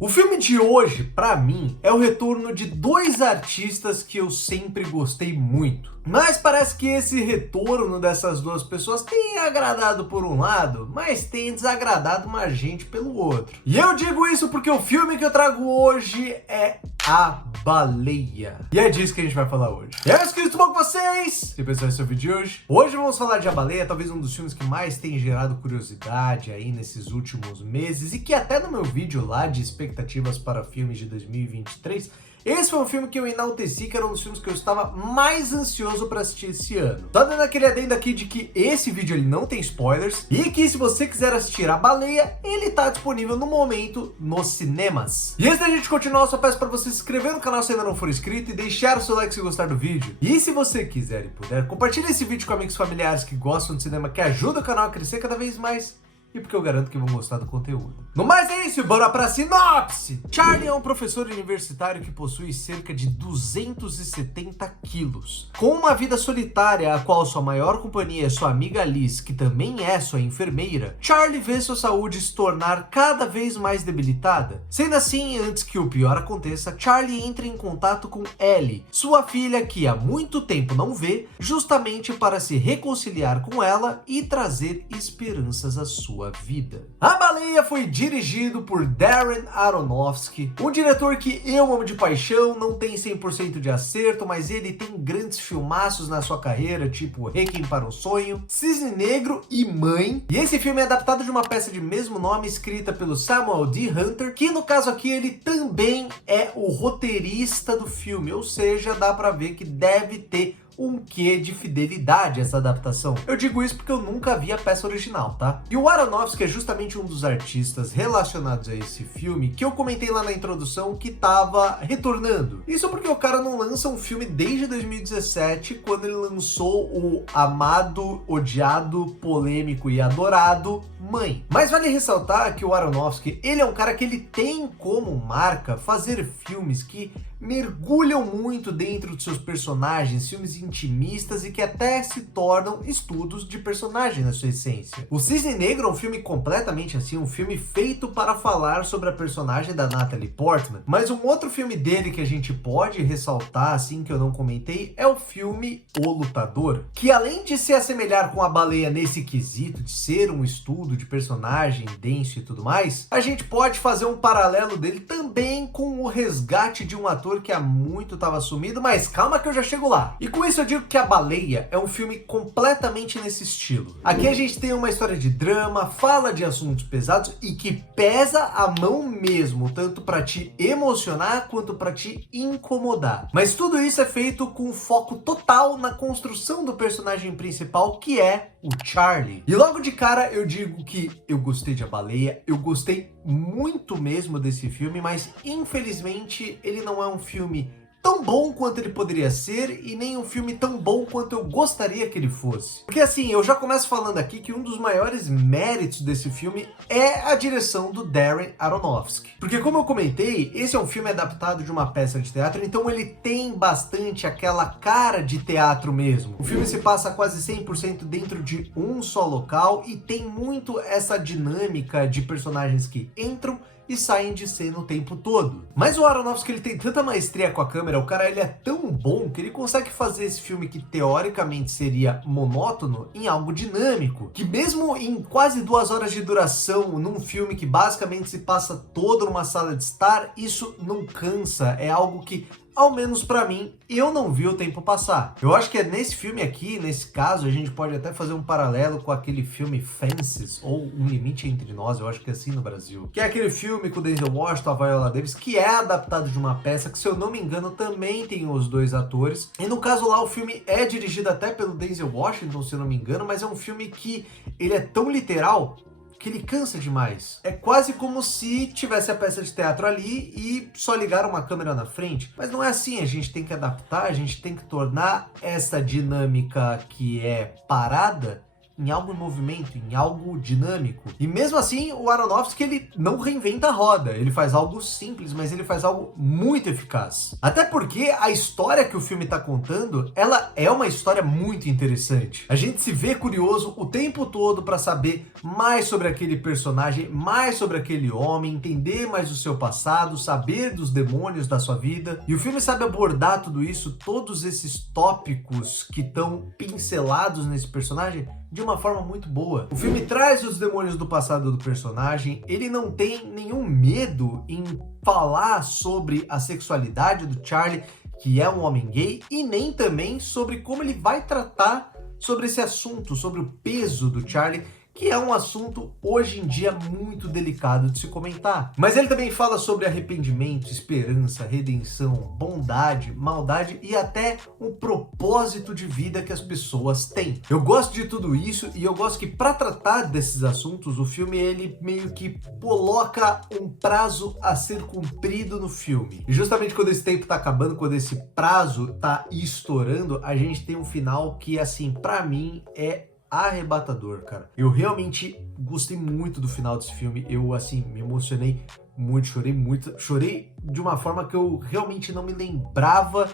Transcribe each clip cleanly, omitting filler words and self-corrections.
O filme de hoje, pra mim, é o retorno de dois artistas que eu sempre gostei muito. Mas parece que esse retorno dessas duas pessoas tem agradado por um lado, mas tem desagradado uma gente pelo outro. E eu digo isso porque o filme que eu trago hoje é A Baleia. E é disso que a gente vai falar hoje. E é isso que eu estou com vocês! Se pensar nesse vídeo de hoje. Hoje vamos falar de A Baleia, talvez um dos filmes que mais tem gerado curiosidade aí nesses últimos meses e que até no meu vídeo lá de expectativas para filmes de 2023, esse foi um filme que eu enalteci, que era um dos filmes que eu estava mais ansioso para assistir esse ano. Só dando aquele adendo aqui de que esse vídeo ele não tem spoilers e que se você quiser assistir A Baleia, ele tá disponível no momento nos cinemas. E antes da gente continuar, eu só peço para você se inscrever no canal se ainda não for inscrito e deixar o seu like se gostar do vídeo. E se você quiser e puder, compartilhe esse vídeo com amigos e familiares que gostam de cinema, que ajuda o canal a crescer cada vez mais. E porque eu garanto que vão gostar do conteúdo. No mais é isso, bora pra sinopse! Charlie é um professor universitário que possui cerca de 270 quilos. Com uma vida solitária, a qual sua maior companhia é sua amiga Liz, que também é sua enfermeira, Charlie vê sua saúde se tornar cada vez mais debilitada. Sendo assim, antes que o pior aconteça, Charlie entra em contato com Ellie, sua filha que há muito tempo não vê, justamente para se reconciliar com ela e trazer esperanças à sua vida. A Baleia foi dirigido por Darren Aronofsky, um diretor que eu amo de paixão, não tem 100% de acerto, mas ele tem grandes filmaços na sua carreira, tipo Requiem para um Sonho, Cisne Negro e Mãe. E esse filme é adaptado de uma peça de mesmo nome escrita pelo Samuel D. Hunter, que no caso aqui ele também é o roteirista do filme, ou seja, dá pra ver que deve ter um quê de fidelidade essa adaptação. Eu digo isso porque eu nunca vi a peça original, tá? E o Aronofsky é justamente um dos artistas relacionados a esse filme que eu comentei lá na introdução que tava retornando. Isso porque o cara não lança um filme desde 2017, quando ele lançou o amado, odiado, polêmico e adorado Mãe. Mas vale ressaltar que o Aronofsky, ele é um cara que ele tem como marca fazer filmes que mergulham muito dentro dos seus personagens, filmes intimistas e que até se tornam estudos de personagem na sua essência. O Cisne Negro é um filme completamente assim, um filme feito para falar sobre a personagem da Natalie Portman, mas um outro filme dele que a gente pode ressaltar, assim, que eu não comentei, é o filme O Lutador, que além de se assemelhar com A Baleia nesse quesito, de ser um estudo de personagem denso e tudo mais, a gente pode fazer um paralelo dele também com o resgate de um ator que há muito estava sumido, mas calma que eu já chego lá. E com isso eu digo que A Baleia é um filme completamente nesse estilo. Aqui a gente tem uma história de drama, fala de assuntos pesados e que pesa a mão mesmo, tanto para te emocionar quanto para te incomodar. Mas tudo isso é feito com foco total na construção do personagem principal, que é o Charlie. E logo de cara eu digo que eu gostei de A Baleia, eu gostei muito mesmo desse filme, mas infelizmente ele não é um filme tão bom quanto ele poderia ser e nem um filme tão bom quanto eu gostaria que ele fosse. Porque assim, eu já começo falando aqui que um dos maiores méritos desse filme é a direção do Darren Aronofsky. Porque como eu comentei, esse é um filme adaptado de uma peça de teatro, então ele tem bastante aquela cara de teatro mesmo. O filme se passa quase 100% dentro de um só local e tem muito essa dinâmica de personagens que entram e saem de cena o tempo todo. Mas o Aronofsky ele tem tanta maestria com a câmera, o cara ele é tão bom que ele consegue fazer esse filme que teoricamente seria monótono em algo dinâmico, que mesmo em quase 2 horas de duração, num filme que basicamente se passa todo numa sala de estar, isso não cansa, é algo que ao menos pra mim, eu não vi o tempo passar. Eu acho que é nesse filme aqui, nesse caso, a gente pode até fazer um paralelo com aquele filme Fences, ou Um Limite Entre Nós, eu acho que é assim no Brasil. Que é aquele filme com o Denzel Washington, a Viola Davis, que é adaptado de uma peça que, se eu não me engano, também tem os dois atores. E no caso lá, o filme é dirigido até pelo Denzel Washington, se eu não me engano, mas é um filme que ele é tão literal que ele cansa demais. É quase como se tivesse a peça de teatro ali e só ligar uma câmera na frente. Mas não é assim, a gente tem que adaptar, a gente tem que tornar essa dinâmica que é parada em algo em movimento, em algo dinâmico. E mesmo assim, o Aronofsky, ele não reinventa a roda, ele faz algo simples, mas ele faz algo muito eficaz. Até porque a história que o filme está contando, ela é uma história muito interessante. A gente se vê curioso o tempo todo para saber mais sobre aquele personagem, mais sobre aquele homem, entender mais o seu passado, saber dos demônios da sua vida. E o filme sabe abordar tudo isso, todos esses tópicos que estão pincelados nesse personagem, de uma forma muito boa. O filme traz os demônios do passado do personagem, ele não tem nenhum medo em falar sobre a sexualidade do Charlie, que é um homem gay, e nem também sobre como ele vai tratar sobre esse assunto, sobre o peso do Charlie, que é um assunto hoje em dia muito delicado de se comentar. Mas ele também fala sobre arrependimento, esperança, redenção, bondade, maldade e até um propósito de vida que as pessoas têm. Eu gosto de tudo isso e eu gosto que para tratar desses assuntos, o filme ele meio que coloca um prazo a ser cumprido no filme. E justamente quando esse tempo tá acabando, quando esse prazo tá estourando, a gente tem um final que, assim, para mim é arrebatador, cara. Eu realmente gostei muito do final desse filme. Eu, assim, me emocionei muito, chorei de uma forma que eu realmente não me lembrava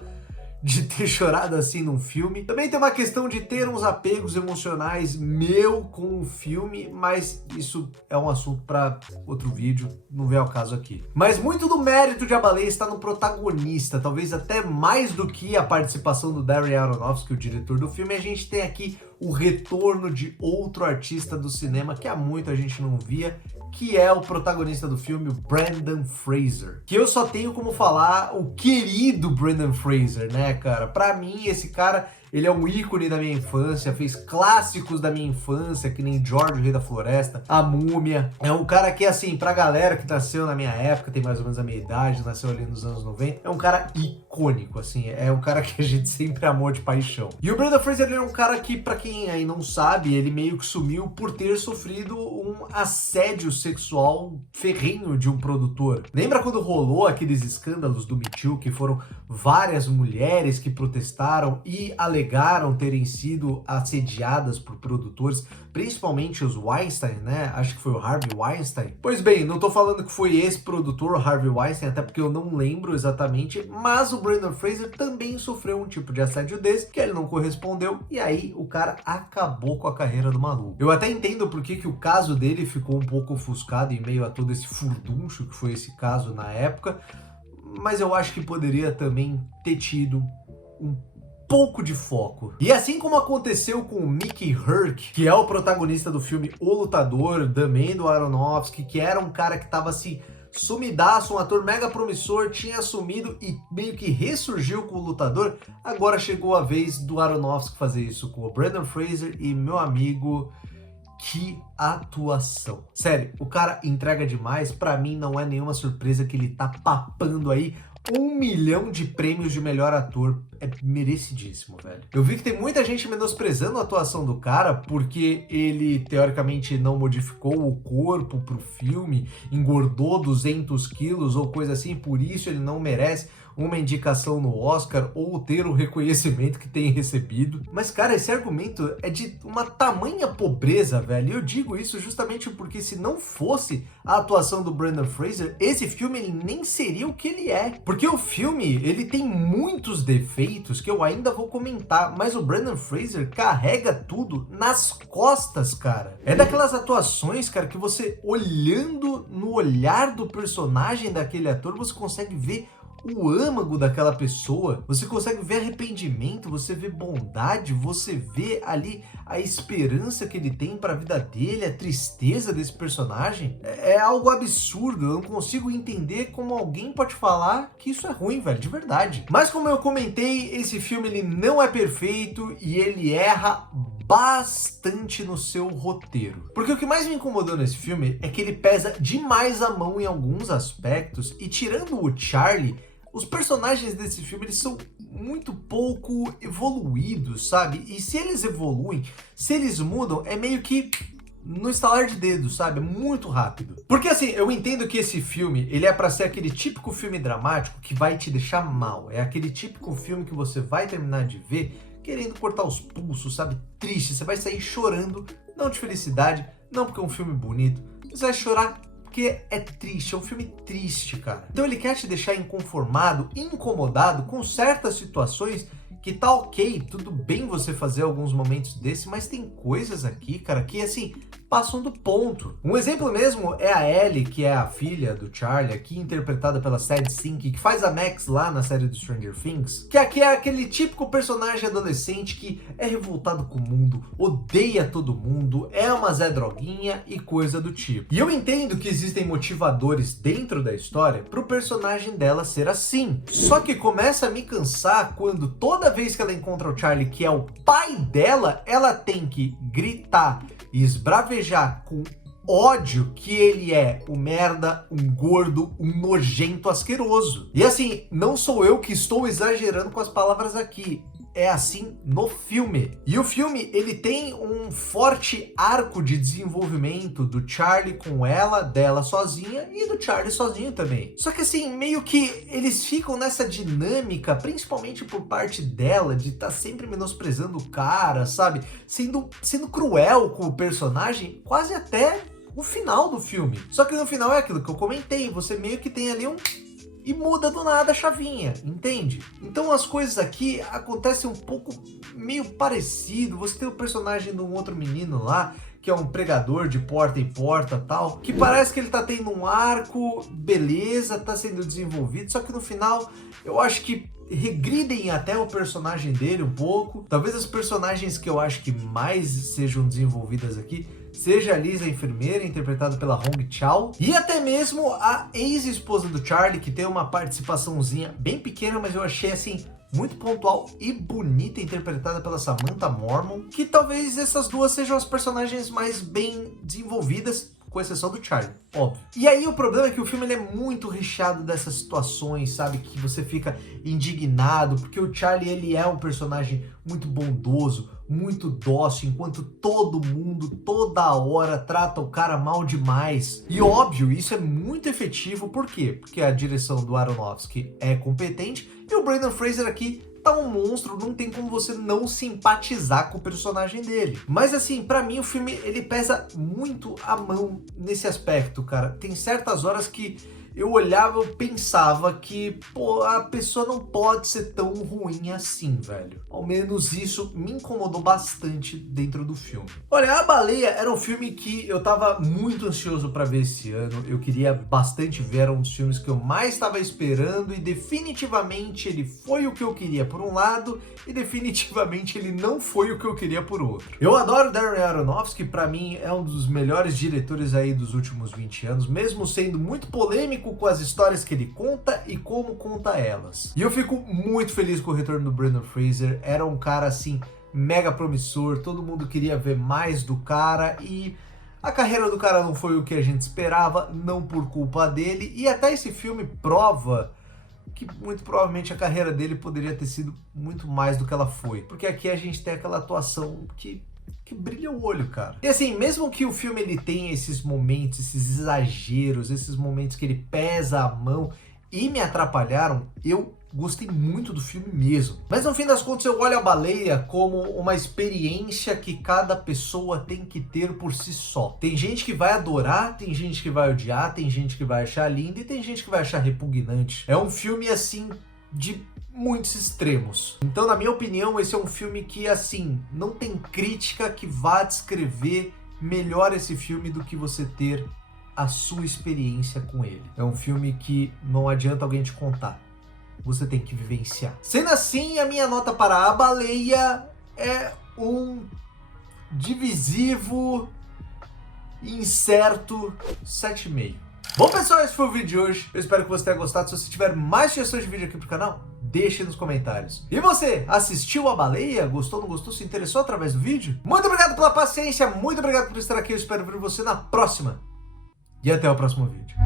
de ter chorado assim num filme. Também tem uma questão de ter uns apegos emocionais meu com o filme, mas isso é um assunto para outro vídeo, não vem ao caso aqui. Mas muito do mérito de A Baleia está no protagonista, talvez até mais do que a participação do Darren Aronofsky, o diretor do filme. A gente tem aqui o retorno de outro artista do cinema que há muito a gente não via, que é o protagonista do filme, o Brendan Fraser. Que eu só tenho como falar o querido Brendan Fraser, né, cara? Pra mim, esse cara, ele é um ícone da minha infância, fez clássicos da minha infância, que nem George, o Rei da Floresta, A Múmia. É um cara que, assim, pra galera que nasceu na minha época, tem mais ou menos a minha idade, nasceu ali nos anos 90, é um cara icônico, assim, é um cara que a gente sempre amou de paixão. E o Brendan Fraser, ele é um cara que, pra quem aí não sabe, ele meio que sumiu por ter sofrido um assédio sexual ferrenho de um produtor. Lembra quando rolou aqueles escândalos do Me Too, que foram várias mulheres que protestaram e alegaram terem sido assediadas por produtores, principalmente os Weinstein, né? Acho que foi o Harvey Weinstein. Pois bem, não tô falando que foi esse produtor, o Harvey Weinstein, até porque eu não lembro exatamente, mas o Brendan Fraser também sofreu um tipo de assédio desse, que ele não correspondeu, e aí o cara acabou com a carreira do maluco. Eu até entendo porque que o caso dele ficou um pouco ofuscado em meio a todo esse furdunço que foi esse caso na época, mas eu acho que poderia também ter tido um pouco de foco. E assim como aconteceu com o Mickey Rourke, que é o protagonista do filme O Lutador, também do Aronofsky, que era um cara que tava assim, sumidaço, um ator mega promissor, tinha sumido e meio que ressurgiu com o Lutador, agora chegou a vez do Aronofsky fazer isso com o Brendan Fraser e, meu amigo, que atuação. Sério, o cara entrega demais, pra mim não é nenhuma surpresa que ele tá papando aí 1 milhão de prêmios de melhor ator. É merecidíssimo, velho. Eu vi que tem muita gente menosprezando a atuação do cara porque ele, teoricamente, não modificou o corpo pro filme, engordou 200 quilos ou coisa assim, por isso ele não merece uma indicação no Oscar ou ter o reconhecimento que tem recebido. Mas, cara, esse argumento é de uma tamanha pobreza, velho. E eu digo isso justamente porque se não fosse a atuação do Brendan Fraser, esse filme ele nem seria o que ele é. Porque o filme, ele tem muitos defeitos que eu ainda vou comentar, mas o Brendan Fraser carrega tudo nas costas, cara. É daquelas atuações, cara, que você olhando no olhar do personagem daquele ator, você consegue ver o âmago daquela pessoa, você consegue ver arrependimento, você vê bondade, você vê ali a esperança que ele tem para a vida dele, a tristeza desse personagem. É algo absurdo, eu não consigo entender como alguém pode falar que isso é ruim, velho, de verdade. Mas como eu comentei, esse filme ele não é perfeito e ele erra bastante no seu roteiro. Porque o que mais me incomodou nesse filme é que ele pesa demais a mão em alguns aspectos e tirando o Charlie, os personagens desse filme, eles são muito pouco evoluídos, sabe? E se eles evoluem, se eles mudam, é meio que no estalar de dedos, sabe? Muito rápido. Porque assim, eu entendo que esse filme, ele é pra ser aquele típico filme dramático que vai te deixar mal. É aquele típico filme que você vai terminar de ver querendo cortar os pulsos, sabe? Triste, você vai sair chorando, não de felicidade, não porque é um filme bonito, você vai chorar porque é triste, é um filme triste, cara. Então ele quer te deixar inconformado, incomodado com certas situações que tá ok, tudo bem você fazer alguns momentos desse, mas tem coisas aqui, cara, que assim, passam do ponto. Um exemplo mesmo é a Ellie, que é a filha do Charlie, aqui interpretada pela Sadie Sink, que faz a Max lá na série do Stranger Things, que aqui é aquele típico personagem adolescente que é revoltado com o mundo, odeia todo mundo, é uma Zé Droguinha e coisa do tipo. E eu entendo que existem motivadores dentro da história pro personagem dela ser assim. Só que começa a me cansar quando toda vez que ela encontra o Charlie, que é o pai dela, ela tem que gritar e esbravejar com ódio que ele é um merda, um gordo, um nojento asqueroso. E assim, não sou eu que estou exagerando com as palavras aqui. É assim no filme. E o filme, ele tem um forte arco de desenvolvimento do Charlie com ela, dela sozinha e do Charlie sozinho também. Só que assim, meio que eles ficam nessa dinâmica, principalmente por parte dela, de estar sempre menosprezando o cara, sabe? Sendo cruel com o personagem, quase até o final do filme. Só que no final é aquilo que eu comentei, você meio que tem ali e muda do nada a chavinha, entende? Então as coisas aqui acontecem um pouco meio parecido. Você tem o personagem de um outro menino lá, que é um pregador de porta em porta tal, que parece que ele tá tendo um arco, beleza, tá sendo desenvolvido, só que no final eu acho que regridem até o personagem dele um pouco. Talvez as personagens que eu acho que mais sejam desenvolvidas aqui seja a Lisa, a enfermeira, interpretada pela Hong Chau, e até mesmo a ex-esposa do Charlie, que tem uma participaçãozinha bem pequena, mas eu achei assim muito pontual e bonita, interpretada pela Samantha Mormon, que talvez essas duas sejam as personagens mais bem desenvolvidas, com exceção do Charlie, óbvio. E aí o problema é que o filme ele é muito recheado dessas situações, sabe? Que você fica indignado, porque o Charlie ele é um personagem muito bondoso, muito dócil, enquanto todo mundo, toda hora, trata o cara mal demais. E óbvio, isso é muito efetivo, por quê? Porque a direção do Aronofsky é competente e o Brendan Fraser aqui tá um monstro, não tem como você não simpatizar com o personagem dele. Mas assim, pra mim o filme ele pesa muito a mão nesse aspecto, cara. Tem certas horas que eu olhava e pensava que, pô, a pessoa não pode ser tão ruim assim, velho. Ao menos isso me incomodou bastante dentro do filme. Olha, A Baleia era um filme que eu tava muito ansioso pra ver esse ano. Eu queria bastante ver, era um dos filmes que eu mais estava esperando e definitivamente ele foi o que eu queria por um lado e definitivamente ele não foi o que eu queria por outro. Eu adoro Darren Aronofsky, pra mim é um dos melhores diretores aí dos últimos 20 anos, mesmo sendo muito polêmico com as histórias que ele conta e como conta elas. E eu fico muito feliz com o retorno do Brendan Fraser. Era um cara assim mega promissor, todo mundo queria ver mais do cara e a carreira do cara não foi o que a gente esperava, não por culpa dele, e até esse filme prova que muito provavelmente a carreira dele poderia ter sido muito mais do que ela foi, porque aqui a gente tem aquela atuação que brilha o olho, cara. E assim, mesmo que o filme ele tenha esses momentos, esses exageros, esses momentos que ele pesa a mão e me atrapalharam, eu gostei muito do filme mesmo. Mas no fim das contas eu olho A Baleia como uma experiência que cada pessoa tem que ter por si só. Tem gente que vai adorar, tem gente que vai odiar, tem gente que vai achar lindo e tem gente que vai achar repugnante. É um filme assim de muitos extremos. Então, na minha opinião, esse é um filme que, assim, não tem crítica que vá descrever melhor esse filme do que você ter a sua experiência com ele. É um filme que não adianta alguém te contar. Você tem que vivenciar. Sendo assim, a minha nota para A Baleia é um divisivo, incerto 7,5. Bom, pessoal, esse foi o vídeo de hoje. Eu espero que você tenha gostado. Se você tiver mais sugestões de vídeo aqui pro canal, deixe nos comentários. E você, assistiu A Baleia? Gostou, não gostou? Se interessou através do vídeo? Muito obrigado pela paciência, muito obrigado por estar aqui. Eu espero ver você na próxima. E até o próximo vídeo.